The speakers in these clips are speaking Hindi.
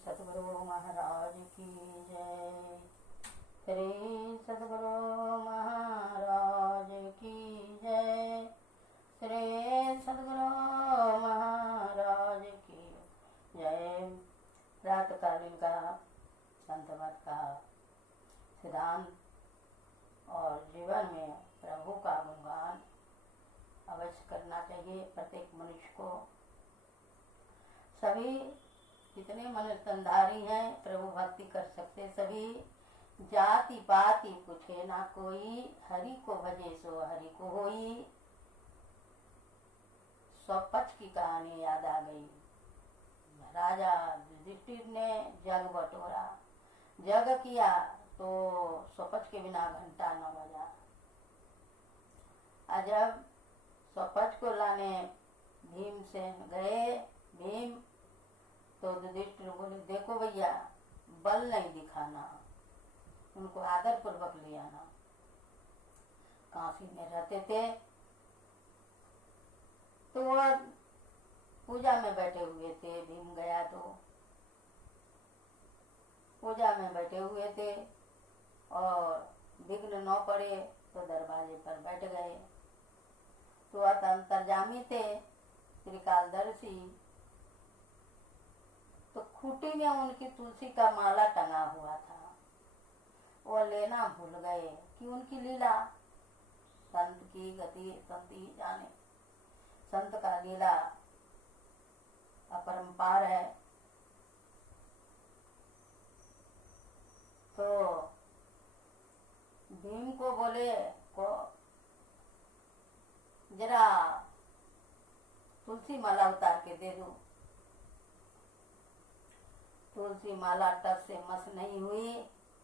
सद्गुरु महाराज की जय। श्री सद्गुरु महाराज की जय। श्री सद्गुरु महाराज की जय। प्रातःकालीन का संत मत का सिद्धांत और जीवन में प्रभु का गुणगान अवश्य करना चाहिए प्रत्येक मनुष्य को। सभी जितने मनस्तनधारी हैं प्रभु भक्ति कर सकते, सभी जाति पाति पूछे ना कोई, हरि को भजे सो हरि को होई। स्वपच की कहानी याद आ गई। राजा युधिष्ठिर ने जग बटोरा, जग किया तो स्वपच के बिना घंटा न बजा। जब स्वपच को लाने भीम से गए, भीम तो युधिष्ठिर बोले देखो भैया बल नहीं दिखाना, उनको आदर पूर्वक ले आना। काशी में रहते थे तो वह पूजा में बैठे हुए थे। भीम गया तो पूजा में बैठे हुए थे और विघ्न न पड़े तो दरवाजे पर बैठ गए। तो अंतर्जामी थे त्रिकालदर्शी, तो खूंटी में उनकी तुलसी का माला टंगा हुआ था, वो लेना भूल गए कि उनकी लीला। संत की गति संत ही जाने, संत का लीला अपरंपार है। तो भीम को बोले को जरा तुलसी माला उतार के दे दो। तुलसी माला टस से मस नहीं हुई,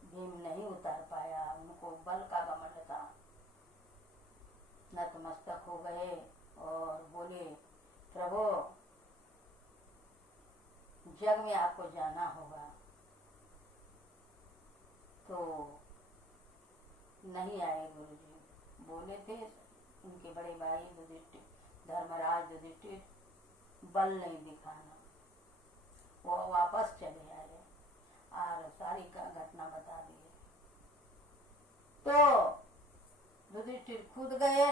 भीम नहीं उतार पाया। उनको बल का घमंड था। नतमस्तक हो गए और बोले प्रभु जग में आपको जाना होगा। तो नहीं आए गुरुजी। बोले थे उनके बड़े भाई युधिष्ठिर, धर्मराज युधिष्ठिर, बल नहीं दिखाना। वो वापस चले आए और सारी का घटना बता दिए। तो युधिष्ठिर खुद गए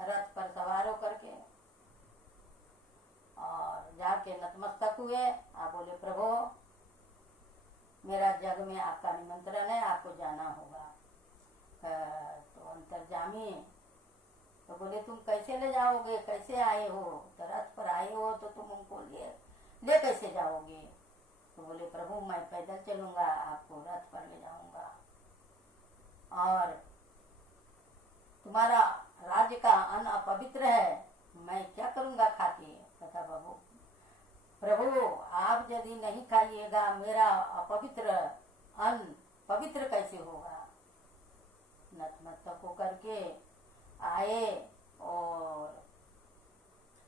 रथ पर सवार होकर के और जाके नतमस्तक हुए। आप बोले प्रभु मेरा जग में आपका निमंत्रण है, आपको जाना होगा। तो अंतर्जामी तो बोले तुम कैसे ले जाओगे, कैसे आए हो? तो रथ पर आए हो तो तुम उनको ले कैसे जाओगे? तो बोले प्रभु मैं पैदल चलूंगा, आपको रथ पर ले जाऊंगा और तुम्हारा राज्य का अन्न अपवित्र है, मैं क्या करूंगा खाके? तथा प्रभु आप यदि नहीं खाइएगा मेरा अपवित्र अन्न पवित्र कैसे होगा? नतमस्तक होकर के आए और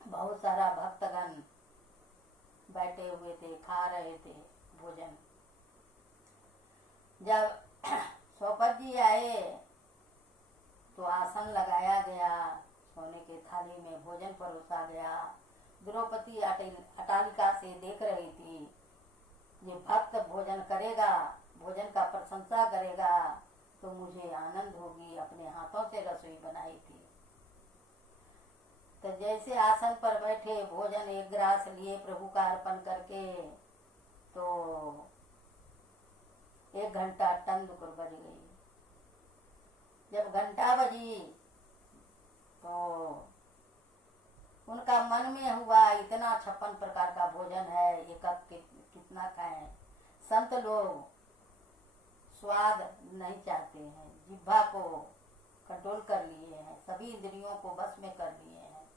बहुत सारा भक्तगण बैठे हुए थे, खा रहे थे भोजन। जब स्वपत जी आए तो आसन लगाया गया, सोने के थाली में भोजन परोसा गया। द्रौपदी अटालिका से देख रही थी, ये भक्त भोजन करेगा, भोजन का प्रशंसा करेगा तो मुझे आनंद होगी। अपने हाथों से रसोई बनाई थी। तो जैसे आसन पर बैठे भोजन एक ग्रास लिए प्रभु का अर्पण करके, तो 1 घंटा टंदुकुर बज गई। जब घंटा बजी तो उनका मन में हुआ इतना 56 प्रकार का भोजन है, एक कितना खाएं? संत लोग स्वाद नहीं चाहते हैं, जिह्वा को कंट्रोल कर लिए हैं, सभी इंद्रियों को बस में कर लिए हैं।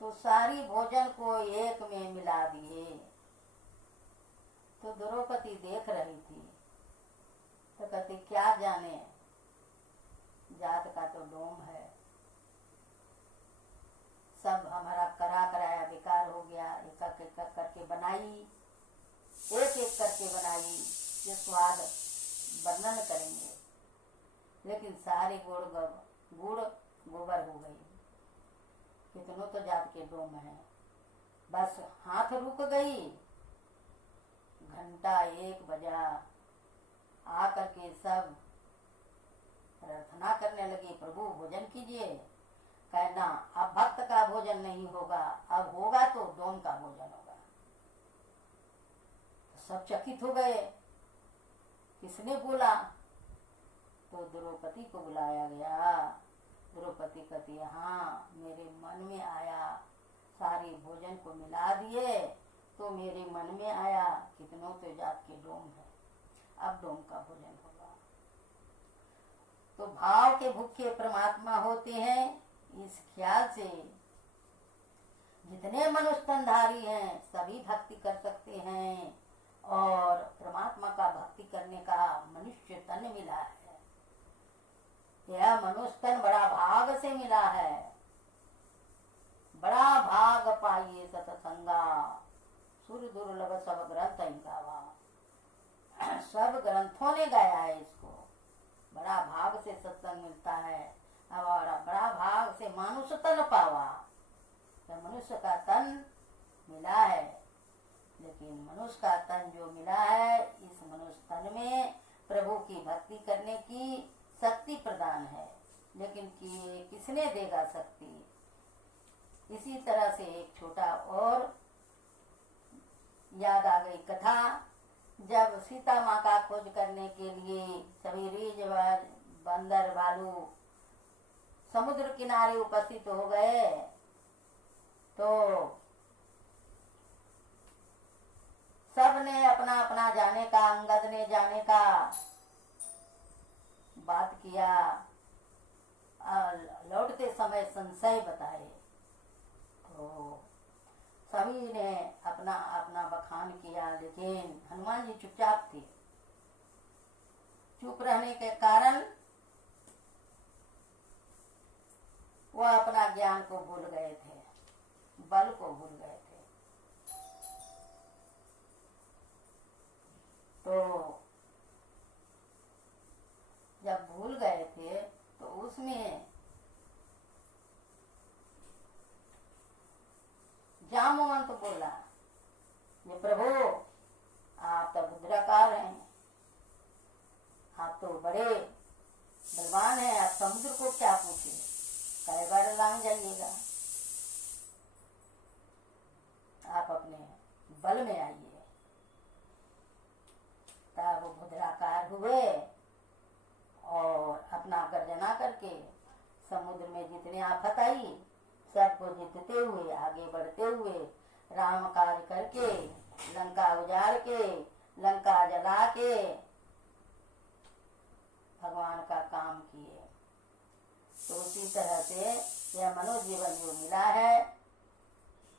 तो सारी भोजन को एक में मिला दिए। तो द्रौपदी देख रही थी तो कहती क्या जाने जात का तो डोम है, सब हमारा कराया बेकार हो गया। एक एक करके बनाई, एक एक करके बनाई, ये स्वाद वर्णन करेंगे, लेकिन सारे गुड़ गोबर हो गई। कितनों तो जात के डोम है, बस हाथ रुक गई घंटा 1 बजा, आकर के सब प्रार्थना करने लगे, प्रभु भोजन कीजिए। कहना अब भक्त का भोजन नहीं होगा, अब होगा तो डोम का भोजन होगा। सब चकित हो गए, किसने बोला? तो द्रौपदी को बुलाया गया। द्रौपदी कहती है, हाँ मेरे मन में आया, सारे भोजन को मिला दिए तो मेरे मन में आया कितनों तो जात के डोम है, अब डोम का भोजन होगा। तो भाव के भूखे परमात्मा होते हैं, इस ख्याल से जितने मनुष्य तनधारी हैं सभी भक्ति कर सकते हैं, और परमात्मा का भक्ति करने का मनुष्य तन मिला है। यह मनुष्य तन बड़ा भाग से मिला है। बड़ा भाग पाइए सतसंगा, सुर दुर्लभ सब ग्रंथ गावा। सब ग्रंथों ने गाया है इसको। बड़ा भाग से सत्संग मिलता है, और बड़ा भाग से मनुष्य तन पावा। तो मनुष्य का तन मिला है, लेकिन मनुष्य का तन जो मिला है, इस मनुष्य तन में प्रभु की भक्ति करने की शक्ति प्रदान है, लेकिन किसने देगा शक्ति? इसी तरह से एक छोटा और याद आ गई कथा। जब सीता माँ का खोज करने के लिए सभी रीछ बंदर भालू समुद्र किनारे उपस्थित हो गए, तो सब ने अपना अपना जाने का, अंगद ने जाने का बात किया, लौटते समय संशय बताए। तो सभी ने अपना अपना बखान किया, लेकिन हनुमान जी चुपचाप थे। चुप रहने के कारण वह अपना ज्ञान को भूल गए थे, बल को भूल गए थे। तो जब भूल गए थे तो उसमें जामवंत बोला, ये प्रभु आप तो मुद्राकार हैं, आप तो बड़े बलवान हैं, आप समुद्र को क्या पूछे, कई बार लांग जाइएगा, आप अपने बल में आइए। तब वो मुद्राकार हुए और अपना गर्जना करके समुद्र में जितने आफत आई सबको जीतते हुए, आगे बढ़ते हुए, राम काज करके, लंका उजाड़ के, लंका जला के भगवान का काम किए। तो उसी तरह से यह मनुष्य जीवन जो मिला है,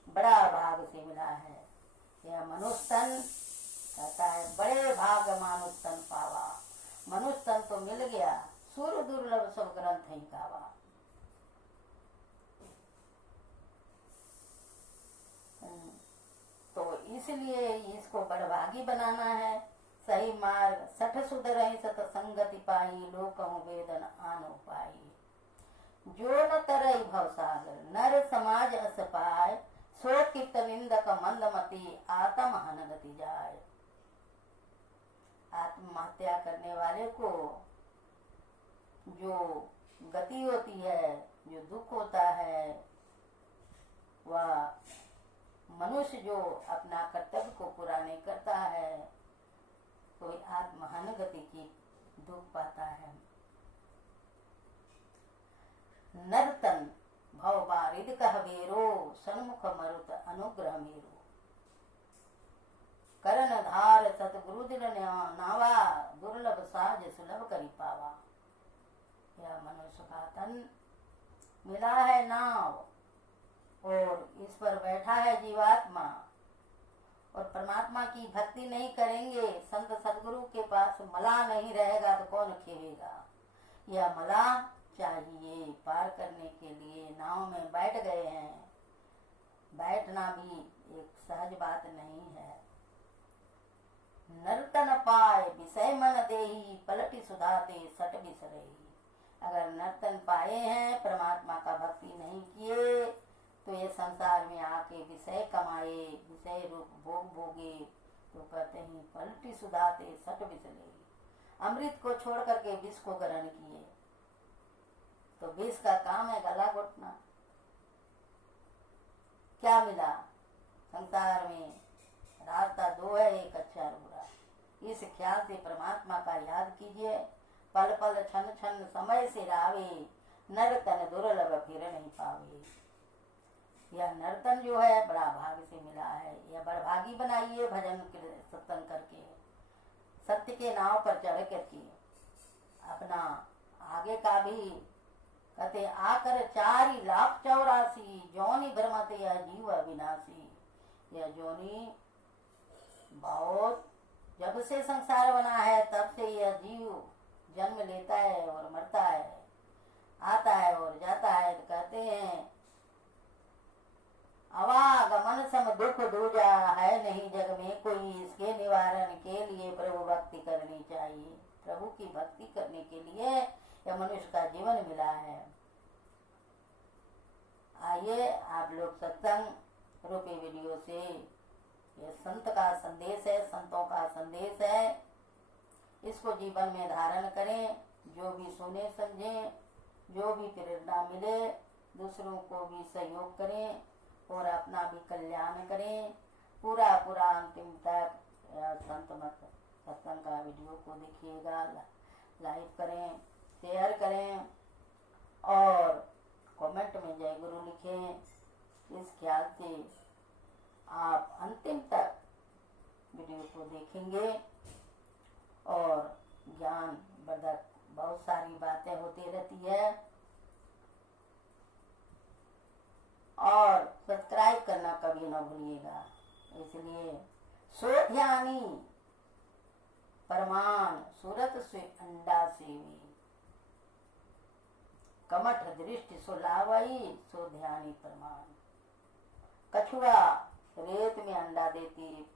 बड़ा भाग से मिला है। यह मनुष्य तन कहता है, बड़े भाग मानुष तन पावा। मनुष्य तन तो मिल गया, सुर दुर्लभ सब ग्रंथ ही गावा। तो इसलिए इसको बड़भागी बनाना है। सही मार्ग सठ सुधरहि सतसंगति पाई, लोकहु वेदन आनो पाई। जो न तरई भवसागर, नर समाज अस पाए, सो कित निंदक मंदमति, आत्म हनगति जाय। आत्महत्या करने वाले को जो गति होती है, जो दुख होता है, वह मनुष्य जो अपना कर्तव्य को पूरा नहीं करता है तो आत्महन गति की दुख पाता है। नरतन भव बारिद कह बेरो, सन्मुख मरुत अनुग्रह मेरो। करण धार सतगुरु दिल नावा, दुर्लभ साज सुलभ करी पावा। यह मनुष्य का तन मिला है नाव, और इस पर बैठा है जीवात्मा, और परमात्मा की भक्ति नहीं करेंगे, संत सदगुरु के पास मला नहीं रहेगा तो कौन खेवेगा। यह मला चाहिए पार करने के लिए। नाव में बैठ गए हैं, बैठना भी एक सहज बात नहीं है। नर्तन पाए विषय मन देही, पलटी सुधाते सट बिसरही। अगर नर्तन पाए हैं, परमात्मा का भक्ति नहीं किए, तो ये संसार में आके विषय कमाए, विषय रूप भोग भोगे, तो कहते हैं पलटी सुधाते सट बिसले, अमृत को छोड़ करके विष को ग्रहण किए। तो विष का काम है गला घोटना। क्या मिला संसार में? रास्ता दो है, एक अच्छा और बुरा। इस ख्याल से परमात्मा का याद कीजिए। पल पल क्षण क्षण समय से रावे, नर तन दुर्लभ फिर नहीं पावे। यह नर्तन जो है बड़ा भाग से मिला है। यह बड़भागी बनाइए भजन सत्संग करके, सत्य के नाव पर चढ़ करके अपना आगे का भी कहते आकर 4,84,000 जोनी भ्रमत यह जीव अविनाशी। यह जोनी बहुत जब से संसार बना है तब से यह जीव जन्म लेता है और मरता है, आता है और जाता है। तो कहते हैं आवागमन सम दुख दूजा है नहीं जग में कोई, इसके निवारण के लिए प्रभु भक्ति करनी चाहिए। प्रभु की भक्ति करने के लिए यह मनुष्य का जीवन मिला है। आइए आप लोग सत्संग रूपी वीडियो से, यह संत का संदेश है, संतों का संदेश है, इसको जीवन में धारण करें। जो भी सुने समझें, जो भी प्रेरणा मिले दूसरों को भी सहयोग करें और अपना भी कल्याण करें। पूरा अंतिम तक संत मत सत्संग का वीडियो को देखिएगा, लाइक करें, शेयर करें और कमेंट में जय गुरु लिखें। इस ख्याल से आप अंतिम तक वीडियो को देखेंगे और ज्ञान वर्धक बहुत सारी बातें होती रहती है। और सब्सक्राइब करना कभी न भूलिएगा। इसलिए सोध्यानी परमान सूरत से अंडा सेवी, कमठ दृष्टि सुलावई सोध्यानी परमान। कछुआ रेत में अंडा देती,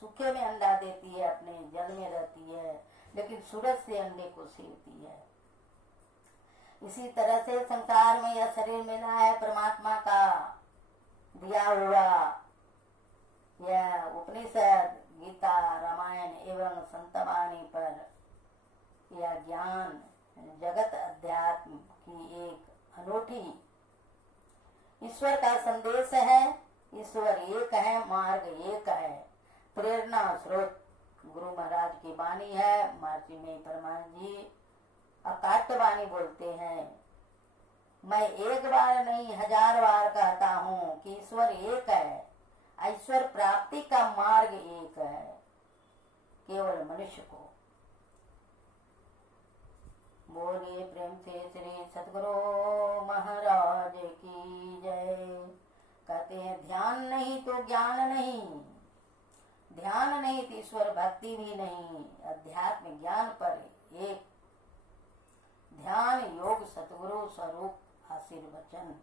सूखे में अंडा देती है, अपने जल में रहती है, लेकिन सूरज से अंडे को सेवती है। इसी तरह से संसार में यह शरीर मिला है परमात्मा का दिया हुआ। यह उपनिषद, गीता, रामायण एवं संतवाणी पर यह ज्ञान जगत अध्यात्म की एक अनूठी ईश्वर का संदेश है। ईश्वर एक है, मार्ग एक है। प्रेरणा स्रोत गुरु महाराज की वाणी है। महर्षि में परमानंद जी अकाट्य वाणी बोलते हैं, मैं एक बार नहीं 1000 बार कहता हूँ कि ईश्वर एक है। ईश्वर प्राप्ति का मार्ग एक है, केवल मनुष्य को। बोलिए प्रेम से श्री सतगुरु महाराज की जय। कहते हैं ध्यान नहीं तो ज्ञान नहीं, ध्यान नहीं तो ईश्वर भक्ति भी नहीं। अध्यात्म ज्ञान पर एक ध्यान योग सतगुरु स्वरूप आशीर्वचन।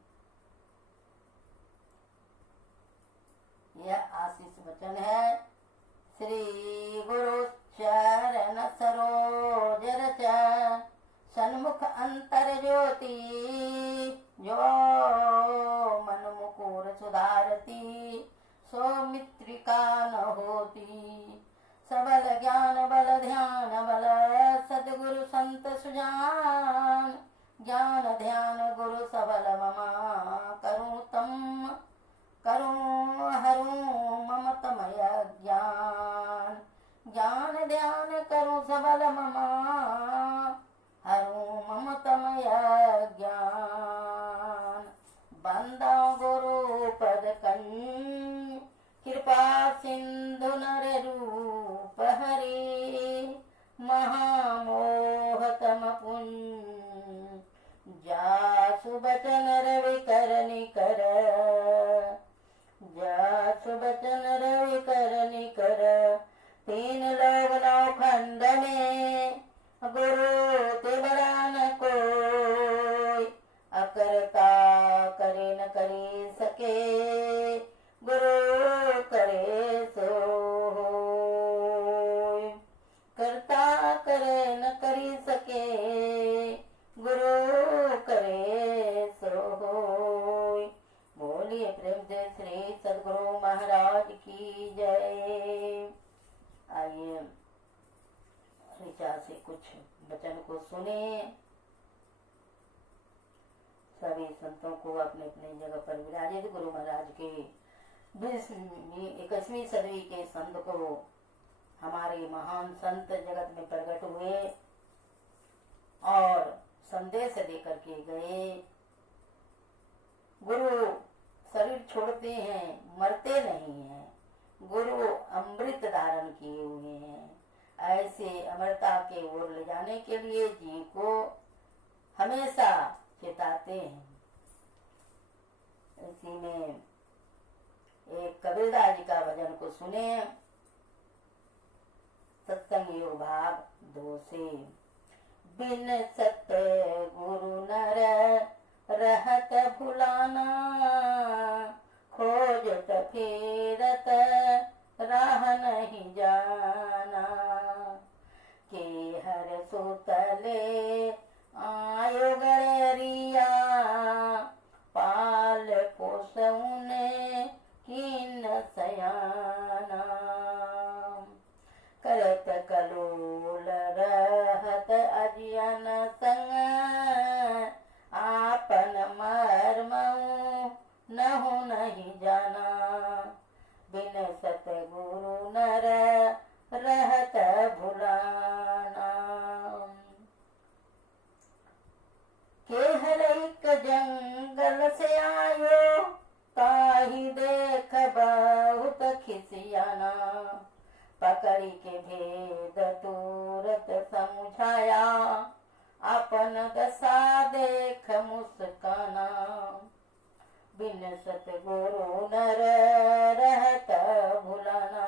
यह आशीष वचन है। श्री गुरु चरण सरोज रच सन्मुख अंतर ज्योति, जो मन मुकुर सुधारती सौमित्रिका न होती। सबल ज्ञान बल ध्यान बल सद्गुरु संत सुजान, ज्ञान ध्यान गुरु सबल ममा करूं तम करूं हरूं ममतमय ज्ञान। ज्ञान ध्यान करूं सबल ममा हरूं ममतमय ज्ञान। बंदा गुरु पद कं कृपा सिंधु नर रूप हरि, महामोहतम पुंज जासु बचन रवि कर निकर, जासु बचन रवि कर निकर। 3 लोग 9 खंड में गुरु ते बड़ा न कोई, अकरता करे न करी सके गुरु करे सो होय। करता करे न करी सके गुरु करे सो होय। बोलिए प्रेम से श्री सद्गुरु महाराज की जय। सुने। सभी संतों को अपने अपने जगह पर विराजित गुरु महाराज के 21वीं सदी के संत को हमारे महान संत जगत में प्रकट हुए और संदेश देकर के गए। गुरु शरीर छोड़ते हैं, मरते नहीं हैं। गुरु अमृत धारण किए हुए हैं। ऐसे अमरता के ओर ले जाने के लिए जीव को हमेशा चेताते हैं। इसी में एक कबीरदास जी का भजन को सुने। सत्संग योग भाग 2 से। बिन सत्य गुरु नर रहत भुलाना, खोजत फेरत राह नहीं जाना। के हर सुतले आयो गरिया, पाल पोसउने कीन सयाना। करत कलोल रहत अजियन संग, आपन मर्मऊ नहु नहीं जाना। बिन सतगुरु नर रहत भुलाना। के हर एक जंगल से आयो, ताही देख बहुत खिसियाना। पकड़ी के भेद तुरत समझाया, अपन दशा देख मुस्काना। बिन सतगुरु नर रहत भुलाना।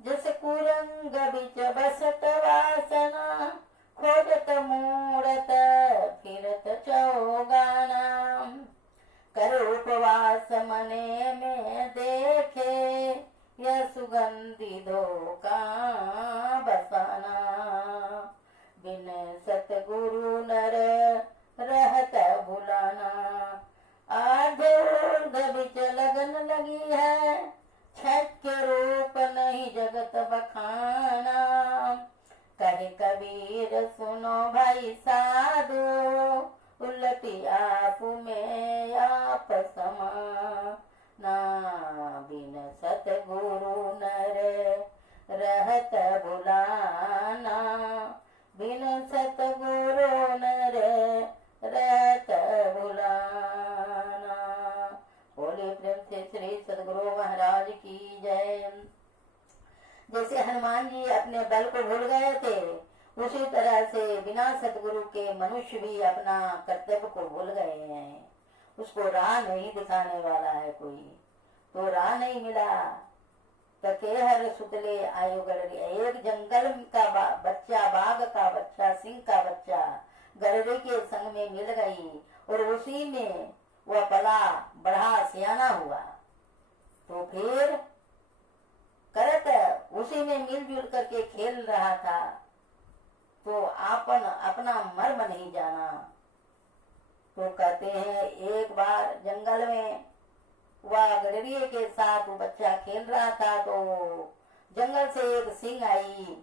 जस कुरंग बिच बसत वासना, खोजत मूरत फिरत चौगाना। कर उपवास मने में देखे, यह सुगंधि धोखा बसाना। बिन सतगुरु नर रहत भुलाना। आधुर्ध बिच लगन लगी है, छक्य रूप नहीं जगत बखाना। कहे कबीर सुनो भाई साधु, उलटी आप में आप समाना। बिन सतगुरु नर रहत भुलाना। बिन सतगुरु नर रहत भुलाना। बोले प्रेम से श्री सतगुरु महाराज की जय। जैसे हनुमान जी अपने बल को भूल गए थे, उसी तरह से बिना सतगुरु के मनुष्य भी अपना कर्तव्य को भूल गए हैं। उसको राह नहीं दिखाने वाला है कोई, तो राह नहीं मिला। तकेहर सुतले आयो गड़री। एक जंगल का बच्चा, बाघ का बच्चा, सिंह का बच्चा गड़री के संग में मिल गई और उसी में वह पला बढ़ा सियाना हुआ। तो फिर करत उसी में मिलजुल करके खेल रहा था, तो अपना मर्म नहीं जाना। तो कहते हैं एक बार जंगल में वह गडरिये के साथ वो बच्चा खेल रहा था, तो जंगल से एक सिंह आई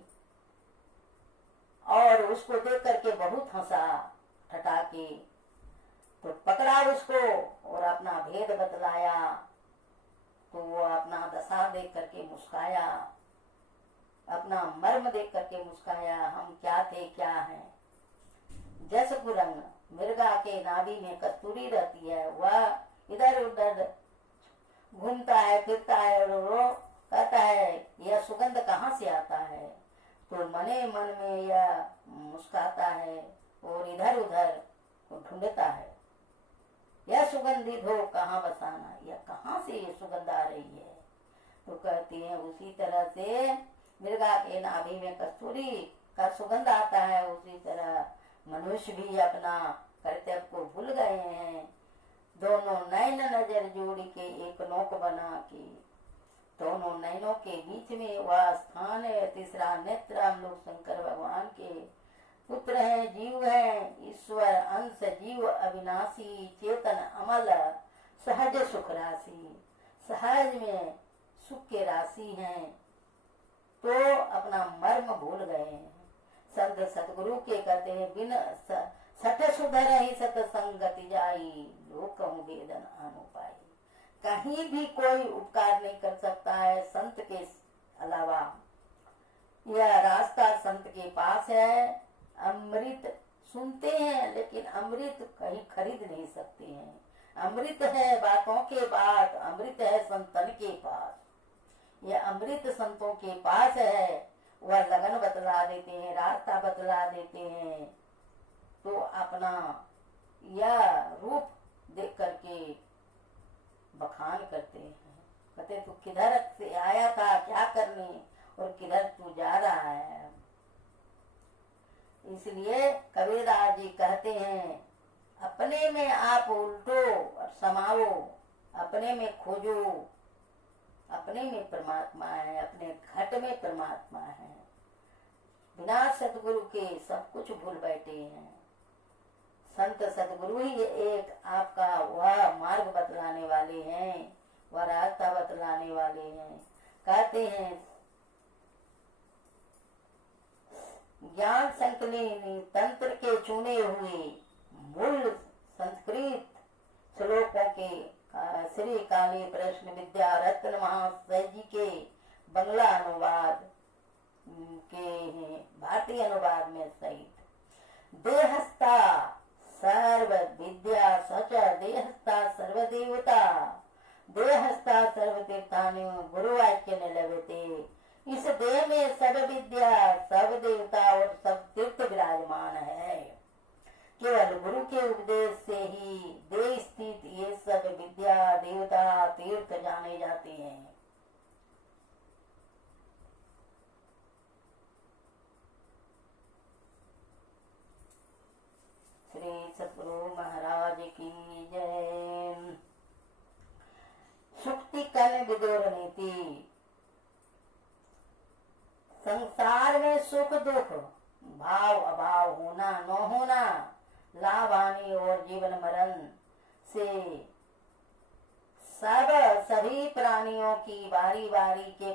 और उसको देख करके बहुत हंसा ठटा के। तो पकड़ा उसको और अपना भेद बतलाया। तो वो अपना दशा देख करके मुस्काया, अपना मर्म देख करके मुस्काया। हम क्या थे क्या हैं। जस कुरंग मृगा के नाभि में कस्तूरी रहती है, वह इधर उधर घूमता है फिरता है और वो कहता है यह सुगंध कहाँ से आता है। तो मने मन में यह मुस्काता है और इधर उधर ढूंढता है, यह सुगंधित हो कहाँ बसाना, यह कहाँ से ये सुगंध आ रही है। तो कहती है उसी तरह से मृगा के नाभि में कस्तूरी का सुगंध आता है, उसी तरह मनुष्य भी अपना कर्तव्य को भूल गए हैं। दोनों नैन नजर जोड़ के एक नोक बना के, दोनों नैनों के बीच में वह स्थान है। तीसरा नेत्र हम लोग शंकर भगवान के पुत्र हैं, जीव हैं, ईश्वर अंश, जीव अविनाशी, चेतन अमल, सहज सुख राशि, सहज में सुख के राशि हैं। तो अपना मर्म भूल गए हैं। संत सतगुरु के कहते हैं बिन सठ सुधर ही सतसंगति जाई, लोक कहूँ वेदन आनो पाई। कहीं भी कोई उपकार नहीं कर सकता है संत के अलावा। यह रास्ता संत के पास है। अमृत सुनते हैं लेकिन अमृत कहीं खरीद नहीं सकते हैं। अमृत है बातों के बात, अमृत है संतन के पास। यह अमृत संतों के पास है। वह लगन बतला देते हैं, रास्ता बतला देते हैं, तो अपना यह रूप देख करके बखान करते हैं। कहते तू किधर से आया था, क्या करने, और किधर तू जा रहा है। इसलिए कबीरदास जी कहते हैं अपने में आप उल्टो और समाओ, अपने में खोजो। अपने में परमात्मा है, अपने घट में परमात्मा है। बिना सतगुरु के सब कुछ भूल बैठे हैं। संत सतगुरु ही एक आपका वह मार्ग बतलाने वाले हैं, वह रास्ता बतलाने वाले हैं। कहते हैं ज्ञान संकलिनी तंत्र के चुने हुए मूल संस्कृत श्लोकों के श्री काली प्रश्न विद्या रत्न महाशय जी के बंगला अनुवाद के भारतीय अनुवाद में सहित देहस्था सर्व विद्या सच देहस्था सर्व देवता देहस्था सर्व तीर्थानि गुरुवाक्य ने लभते। इस देह में सब विद्या सब देवता और सब तीर्थ विराजमान है। केवल गुरु के उपदेश से ही देह स्थित ये सब विद्या देवता तीर्थ जाने जाते हैं। श्री सतगुरु महाराज की जय। सुक्ति कल विदुर नीति। संसार में सुख दुख भाव अभाव होना न होना, लाभ हानि और जीवन मरण से सभी प्राणियों की बारी बारी के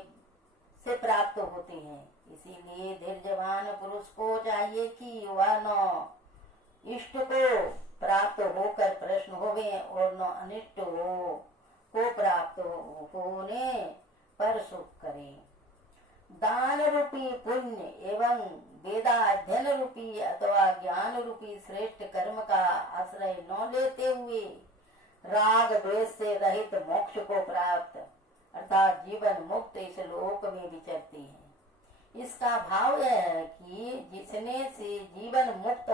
से प्राप्त होते हैं। इसीलिए धैर्यवान पुरुष को चाहिए कि वह न इष्ट को प्राप्त होकर प्रश्न होवे और न अनिष्ट को प्राप्त होने पर सुख करें। दान रूपी पुण्य एवं वेदाध्ययन रूपी अथवा ज्ञान रूपी श्रेष्ठ कर्म का आश्रय न लेते हुए राग द्वेष से रहित मोक्ष को प्राप्त अर्थात जीवन मुक्त इस लोक में विचरते हैं। इसका भाव यह है कि जिसने से जीवन मुक्त